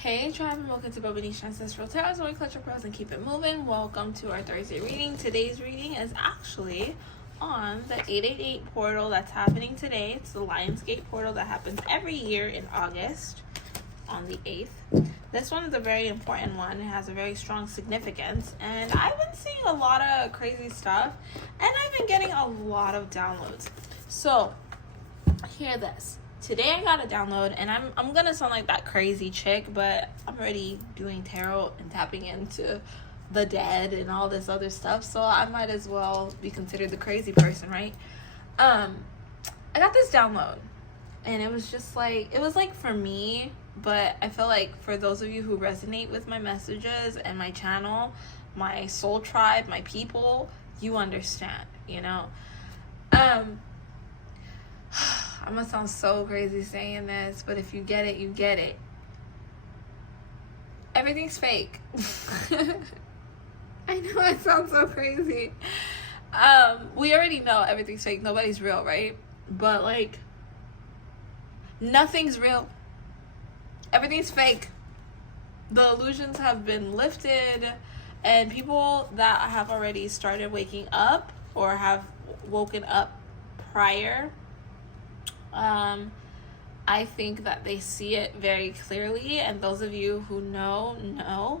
Hey tribe, and welcome to Bobo-Nesha Ancestral Tarot, where we clutch your pearls and keep it moving. Welcome to our Thursday reading. Today's reading is actually on the 888 portal that's happening today. It's the Lionsgate portal that happens every year in August on the 8th. This one is a very important one. It has a very strong significance, and I've been seeing a lot of crazy stuff, and I've been getting a lot of downloads. So, hear this. Today I got a download, and I'm gonna sound like that crazy chick, but I'm already doing tarot and tapping into the dead and all this other stuff, so I might as well be considered the crazy person, right? I got this download, and it was just like, it was like for me, but I feel like for those of you who resonate with my messages and my channel, my soul tribe, my people, you understand, you know? I'm gonna sound so crazy saying this, but if you get it, you get it. Everything's fake. I know I sound so crazy. We already know everything's fake. Nobody's real, right? But like, nothing's real. Everything's fake. The illusions have been lifted, and people that have already started waking up or have woken up prior, I think that they see it very clearly, and those of you who know.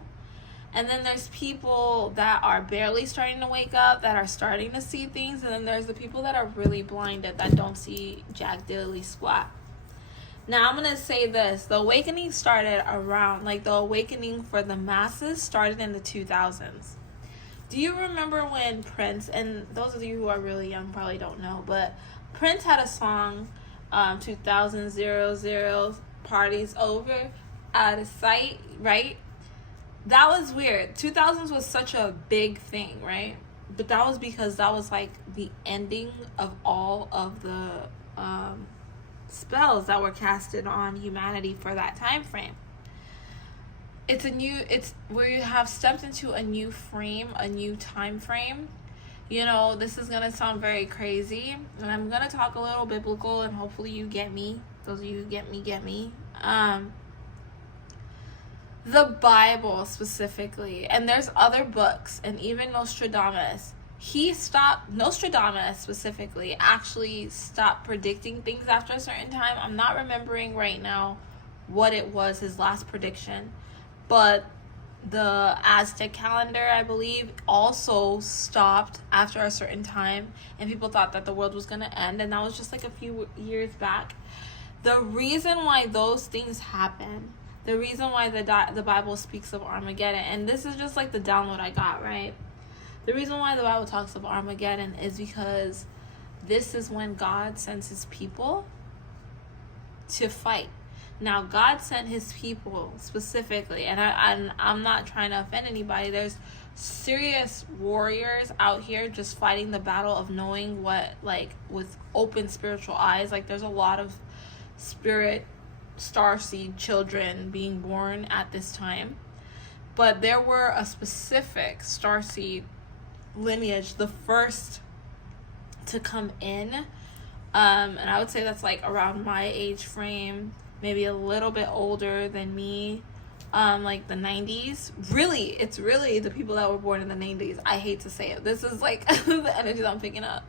And then there's people that are barely starting to wake up, that are starting to see things, and then there's the people that are really blinded, that don't see jack diddly squat. Now I'm gonna say this: the awakening started around, like, the awakening for the masses started in the 2000s. Do you remember when Prince, and those of you who are really young probably don't know, but Prince had a song, 2000 parties over, out of sight, right? That was weird. 2000s was such a big thing, right? But that was because that was like the ending of all of the spells that were casted on humanity for that time frame. We have stepped into a new frame, a new time frame. You know, this is going to sound very crazy, and I'm going to talk a little biblical, and hopefully you get me. Those of you who get me. The Bible specifically, and there's other books, and even Nostradamus. Nostradamus specifically actually stopped predicting things after a certain time. I'm not remembering right now what it was, his last prediction, but the Aztec calendar, I believe, also stopped after a certain time, and people thought that the world was going to end, and that was just like a few years back. The reason why those things happen, the reason why the Bible speaks of Armageddon, and this is just like the download I got, right? The reason why the Bible talks of Armageddon is because this is when God sends his people to fight. Now, God sent his people specifically, and I'm not trying to offend anybody. There's serious warriors out here just fighting the battle of knowing what, like, with open spiritual eyes. Like, there's a lot of spirit starseed children being born at this time. But there were a specific starseed lineage, the first to come in. And I would say that's like around my age frame, maybe a little bit older than me, like the 90s. Really, it's really the people that were born in the 90s. I hate to say it. This is like the energy that I'm picking up.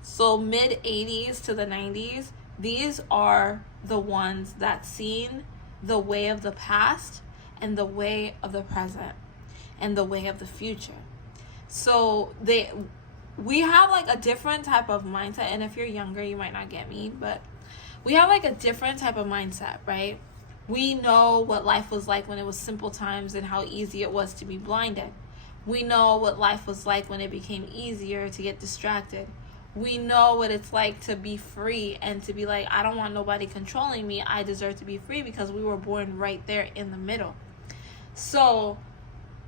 So mid 80s to the 90s, these are the ones that seen the way of the past and the way of the present and the way of the future. So we have like a different type of mindset, and if you're younger, you might not get me, but we have like a different type of mindset, right? We know what life was like when it was simple times and how easy it was to be blinded. We know what life was like when it became easier to get distracted. We know what it's like to be free and to be like, I don't want nobody controlling me. I deserve to be free, because we were born right there in the middle. So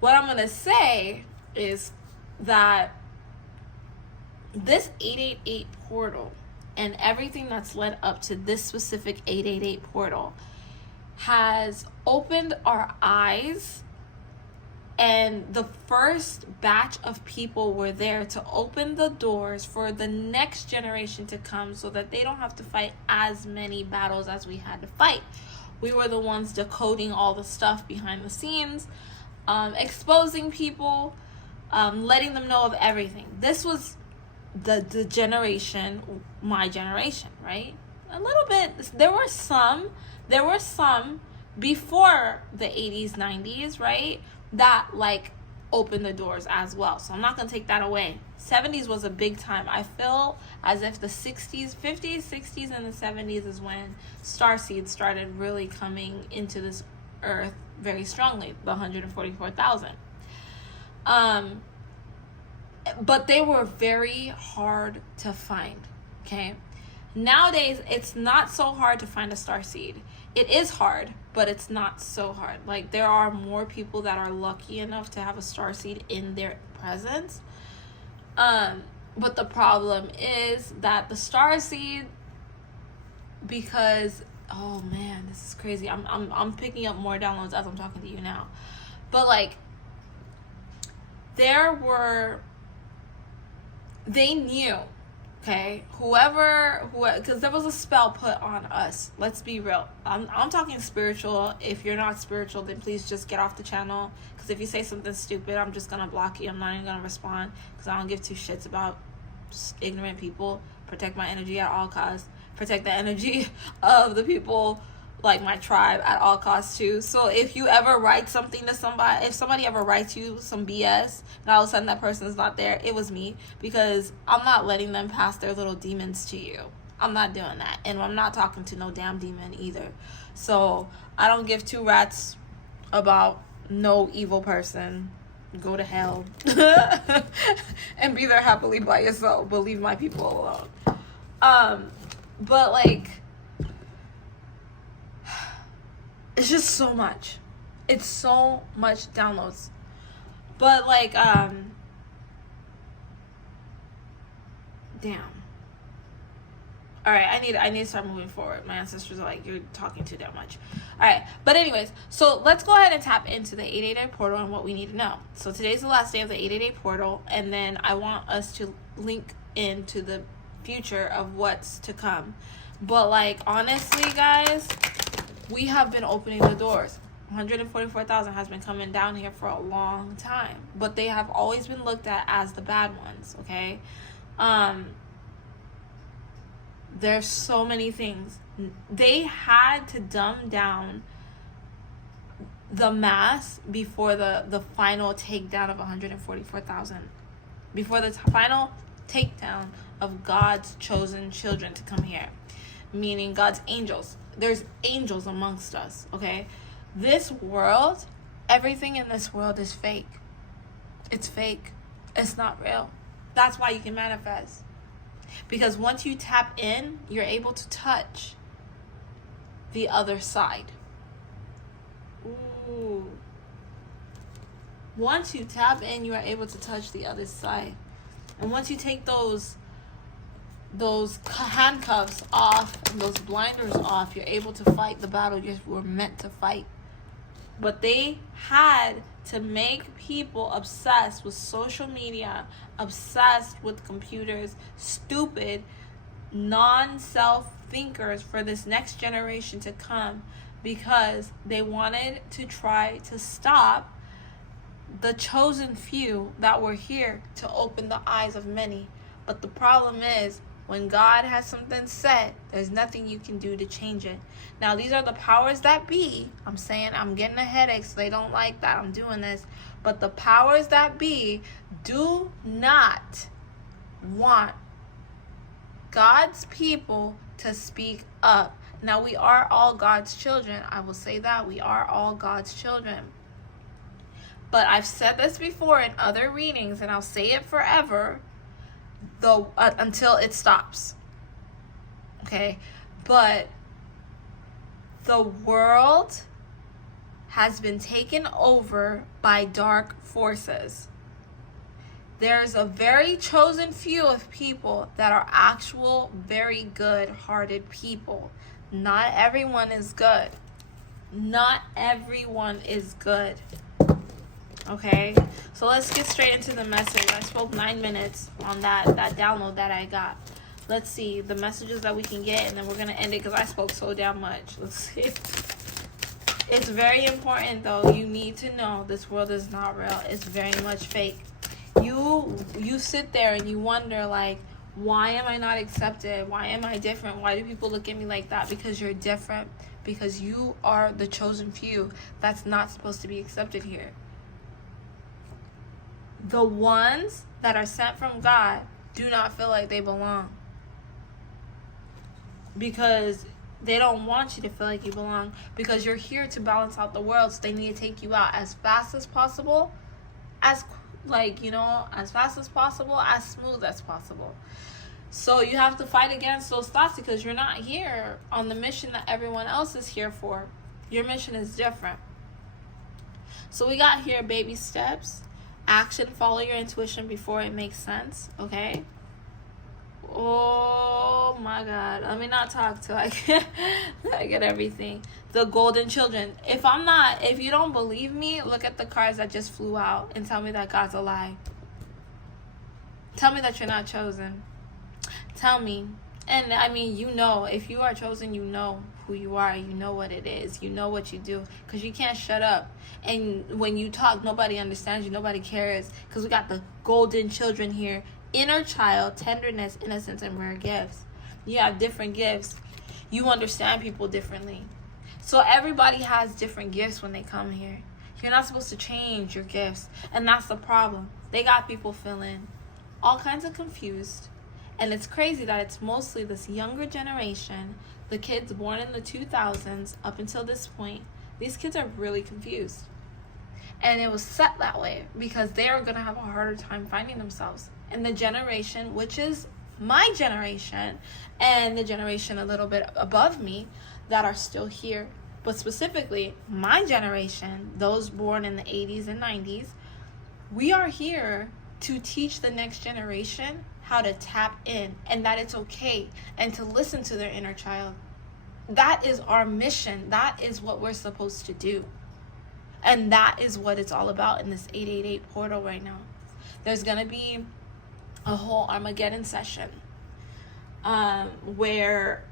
what I'm going to say is that this 888 portal and everything that's led up to this specific 888 portal has opened our eyes, and the first batch of people were there to open the doors for the next generation to come, so that they don't have to fight as many battles as we had to fight. We were the ones decoding all the stuff behind the scenes, exposing people, letting them know of everything. This was the generation, my generation, right? A little bit. There were some before the 80s, 90s, right, that like opened the doors as well. So I'm not going to take that away. 70s was a big time. I feel as if the 60s, 50s, 60s, and the 70s is when starseeds started really coming into this earth very strongly, the 144,000. But they were very hard to find, okay? Nowadays, it's not so hard to find a starseed. It is hard, but it's not so hard. Like, there are more people that are lucky enough to have a starseed in their presence. But the problem is that the starseed, because, oh man, this is crazy. I'm picking up more downloads as I'm talking to you now. But like, they knew, okay, whoever, because there was a spell put on us. Let's be real. I'm talking spiritual. If you're not spiritual, then please just get off the channel. Because if you say something stupid, I'm just gonna block you. I'm not even gonna respond, because I don't give two shits about ignorant people. Protect my energy at all costs. Protect the energy of the people, like my tribe, at all costs too. So if you ever write something to somebody, if somebody ever writes you some BS and all of a sudden that person is not there, it was me, because I'm not letting them pass their little demons to you. I'm not doing that, and I'm not talking to no damn demon either. So I don't give two rats about no evil person. Go to hell and be there happily by yourself, but leave my people alone. But like, it's just so much. It's so much downloads. But like, damn. Alright, I need to start moving forward. My ancestors are like, you're talking too damn much. Alright, but anyways, so let's go ahead and tap into the 888 portal and what we need to know. So today's the last day of the 888 portal, and then I want us to link into the future of what's to come. But like, honestly, guys, we have been opening the doors. 144,000 has been coming down here for a long time, but they have always been looked at as the bad ones, okay? There's so many things. They had to dumb down the mass before the final takedown of 144,000. Before the final takedown of God's chosen children to come here. Meaning God's angels. There's angels amongst us, okay? This world, everything in this world is fake. It's fake. It's not real. That's why you can manifest. Because once you tap in, you're able to touch the other side. Ooh. Once you tap in, you are able to touch the other side. And once you take those handcuffs off and those blinders off, you're able to fight the battle you were meant to fight. But they had to make people obsessed with social media, obsessed with computers, stupid, non-self thinkers for this next generation to come, because they wanted to try to stop the chosen few that were here to open the eyes of many. But the problem is, when God has something set, there's nothing you can do to change it. Now, these are the powers that be. I'm saying I'm getting a headache, so they don't like that I'm doing this. But the powers that be do not want God's people to speak up. Now, we are all God's children. I will say that. We are all God's children. But I've said this before in other readings, and I'll say it forever, until it stops. Okay? But the world has been taken over by dark forces. There's a very chosen few of people that are actual very good-hearted people. Not everyone is good. Not everyone is good. Okay, so let's get straight into the message. I spoke 9 minutes on that download that I got. Let's see the messages that we can get, and then we're going to end it because I spoke so damn much. Let's see. It's very important, though. You need to know this world is not real. It's very much fake. You sit there and you wonder, like, why am I not accepted? Why am I different? Why do people look at me like that? Because you're different. Because you are the chosen few that's not supposed to be accepted here. The ones that are sent from God do not feel like they belong. Because they don't want you to feel like you belong. Because you're here to balance out the world. So they need to take you out as fast as possible. As fast as possible. As smooth as possible. So you have to fight against those thoughts because you're not here on the mission that everyone else is here for. Your mission is different. So we got here baby steps. Action, follow your intuition before it makes sense, okay? Oh my God. Let me not talk till I get everything. The golden children. If you don't believe me, look at the cards that just flew out and tell me that God's a lie. Tell me that you're not chosen. Tell me. And I mean, if you are chosen, you know who you are. You know what it is. You know what you do. Because you can't shut up. And when you talk, nobody understands you. Nobody cares. Because we got the golden children here. Inner child, tenderness, innocence, and rare gifts. You have different gifts. You understand people differently. So everybody has different gifts when they come here. You're not supposed to change your gifts. And that's the problem. They got people feeling all kinds of confused. And it's crazy that it's mostly this younger generation, the kids born in the 2000s up until this point. These kids are really confused. And it was set that way because they are going to have a harder time finding themselves. And the generation, which is my generation and the generation a little bit above me that are still here, but specifically my generation, those born in the 80s and 90s, we are here to teach the next generation how to tap in and that it's okay and to listen to their inner child. That is our mission. That is what we're supposed to do. And that is what it's all about in this 888 portal right now. There's going to be a whole Armageddon session where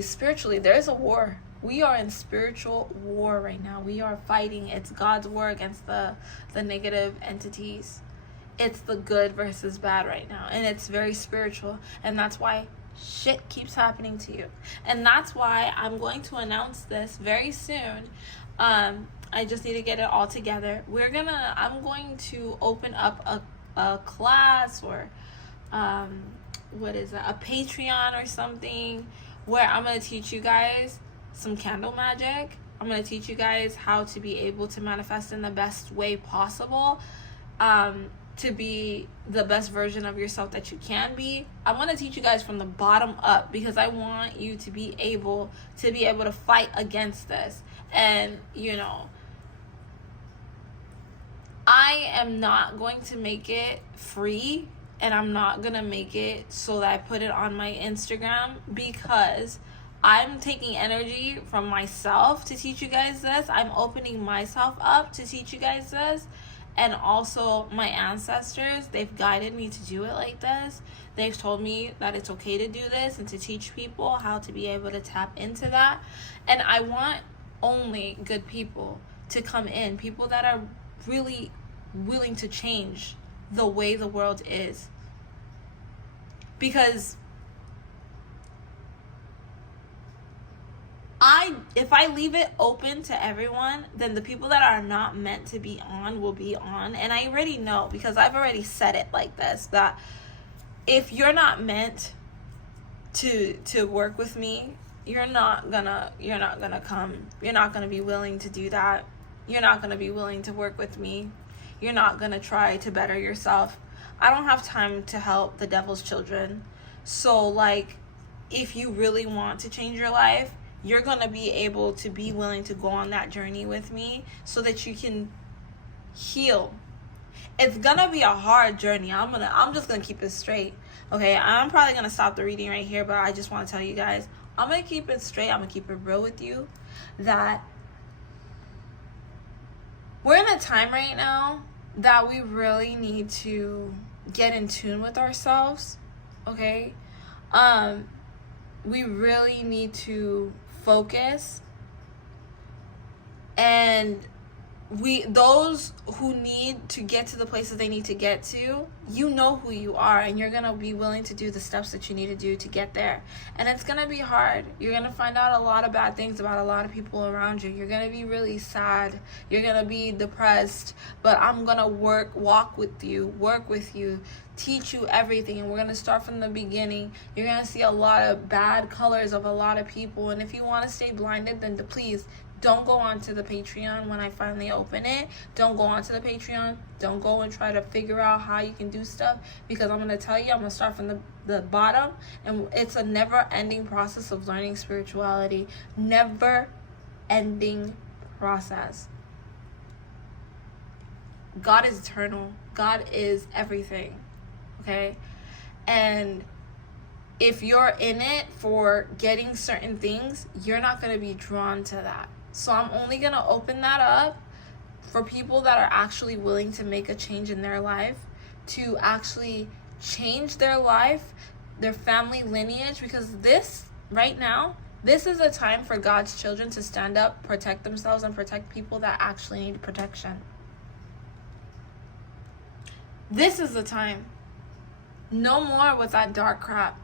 spiritually, there's a war. We are in spiritual war right now. We are fighting. It's God's war against the negative entities. It's the good versus bad right now. And it's very spiritual. And that's why shit keeps happening to you. And that's why I'm going to announce this very soon. I just need to get it all together. I'm going to open up a class or a Patreon or something where I'm going to teach you guys some candle magic. I'm going to teach you guys how to be able to manifest in the best way possible, to be the best version of yourself that you can be. I want to teach you guys from the bottom up because I want you to be able to fight against this. And I am not going to make it free, and I'm not going to make it so that I put it on my Instagram because I'm taking energy from myself to teach you guys this. I'm opening myself up to teach you guys this. And also my ancestors, they've guided me to do it like this. They've told me that it's okay to do this and to teach people how to be able to tap into that. And I want only good people to come in. People that are really willing to change the way the world is. Because if I leave it open to everyone, then the people that are not meant to be on will be on. And I already know, because I've already said it like this, that if you're not meant to work with me, you're not gonna come. You're not gonna be willing to do that. You're not gonna be willing to work with me. You're not gonna try to better yourself. I don't have time to help the devil's children. So if you really want to change your life, you're going to be able to be willing to go on that journey with me so that you can heal. It's going to be a hard journey. I'm just going to keep it straight. Okay, I'm probably going to stop the reading right here, but I just want to tell you guys, I'm going to keep it straight. I'm going to keep it real with you that we're in a time right now that we really need to get in tune with ourselves, okay? We really need to focus, and those who need to get to the places they need to get to, you know who you are, and you're gonna be willing to do the steps that you need to do to get there. And it's gonna be hard. You're gonna find out a lot of bad things about a lot of people around you. You're gonna be really sad. You're gonna be depressed. But I'm gonna walk with you, teach you everything, and we're gonna start from the beginning. You're gonna see a lot of bad colors of a lot of people, and if you want to stay blinded, then please don't go onto the Patreon when I finally open it. Don't go onto the Patreon. Don't go and try to figure out how you can do stuff, because I'm going to tell you, I'm going to start from the bottom, and it's a never-ending process of learning spirituality. Never-ending process. God is eternal. God is everything, okay? And if you're in it for getting certain things, you're not going to be drawn to that. So I'm only going to open that up for people that are actually willing to make a change in their life, to actually change their life, their family lineage, because this, right now, this is a time for God's children to stand up, protect themselves, and protect people that actually need protection. This is the time. No more with that dark crap.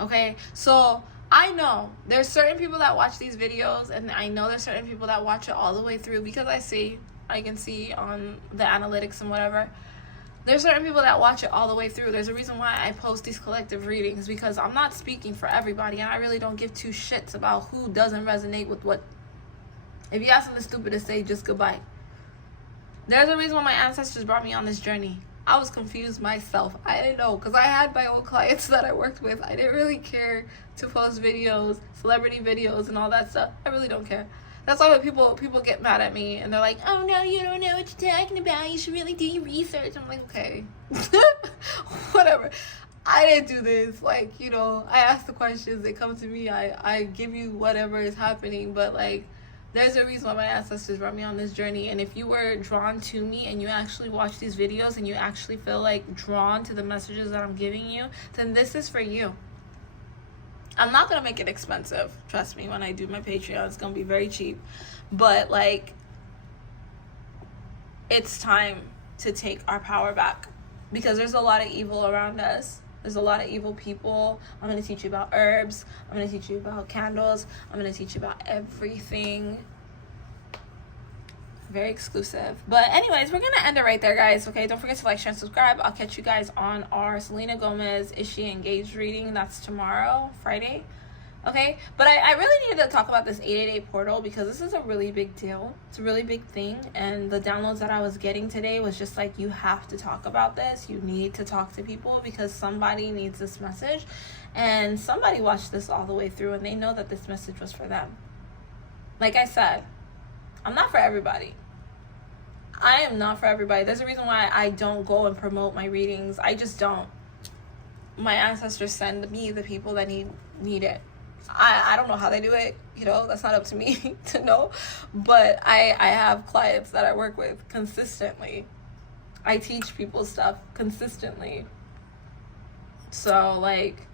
Okay? So I know there's certain people that watch these videos, and I know there's certain people that watch it all the way through, because I can see on the analytics and whatever. There's certain people that watch it all the way through. There's a reason why I post these collective readings, because I'm not speaking for everybody, and I really don't give two shits about who doesn't resonate with what. If you have something stupid to say, just goodbye. There's a reason why my ancestors brought me on this journey. I was confused myself. I didn't know, because I had my own clients that I worked with. I didn't really care to post videos, celebrity videos, and all that stuff. I really don't care. That's why when people get mad at me, and they're like, oh no, you don't know what you're talking about. You should really do your research. I'm like, okay. Whatever. I didn't do this. Like, I ask the questions. They come to me. I give you whatever is happening. But, like, there's a reason why my ancestors brought me on this journey. And if you were drawn to me and you actually watch these videos and you actually feel like drawn to the messages that I'm giving you, then this is for you. I'm not going to make it expensive. Trust me, when I do my Patreon, it's going to be very cheap. But, like, it's time to take our power back, because there's a lot of evil around us. There's a lot of evil people. I'm going to teach you about herbs. I'm going to teach you about candles. I'm going to teach you about everything. Very exclusive. But anyways, we're going to end it right there, guys. Okay, don't forget to like, share, and subscribe. I'll catch you guys on our Selena Gomez Is She Engaged reading. That's tomorrow, Friday. Okay, but I really needed to talk about this 888 portal, because this is a really big deal. It's a really big thing, and the downloads that I was getting today was just like, you have to talk about this. You need to talk to people, because somebody needs this message, and somebody watched this all the way through, and they know that this message was for them. Like I said, I'm not for everybody. I am not for everybody. There's a reason why I don't go and promote my readings. I just don't. My ancestors send me the people that need it. I don't know how they do it, that's not up to me to know, but I have clients that I work with consistently. I teach people stuff consistently. So, like,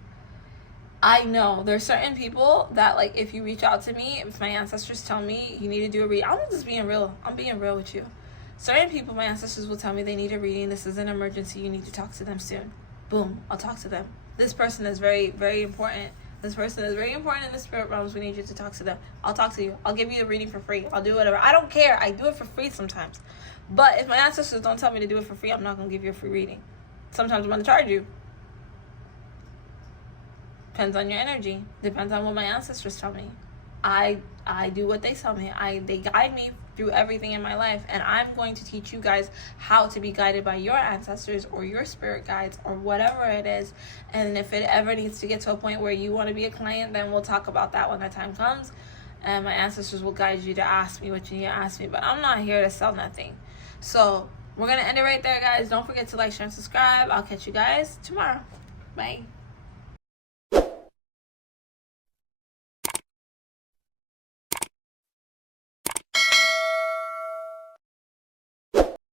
I know there's certain people that, like, if you reach out to me, if my ancestors tell me you need to do a reading, I'm just being real. I'm being real with you. Certain people, my ancestors will tell me they need a reading. This is an emergency. You need to talk to them soon. Boom, I'll talk to them. This person is very, very important. This person is very important in the spirit realms. We need you to talk to them. I'll talk to you. I'll give you a reading for free. I'll do whatever. I don't care. I do it for free sometimes. But if my ancestors don't tell me to do it for free, I'm not going to give you a free reading. Sometimes I'm going to charge you. Depends on your energy. Depends on what my ancestors tell me. I do what they tell me. They guide me through everything in my life, and I'm going to teach you guys how to be guided by your ancestors or your spirit guides or whatever it is. And if it ever needs to get to a point where you want to be a client, then we'll talk about that when the time comes, and my ancestors will guide you to ask me what you need to ask me. But I'm not here to sell nothing. So we're gonna end it right there, guys. Don't forget to like, share, and subscribe. I'll catch you guys tomorrow. Bye.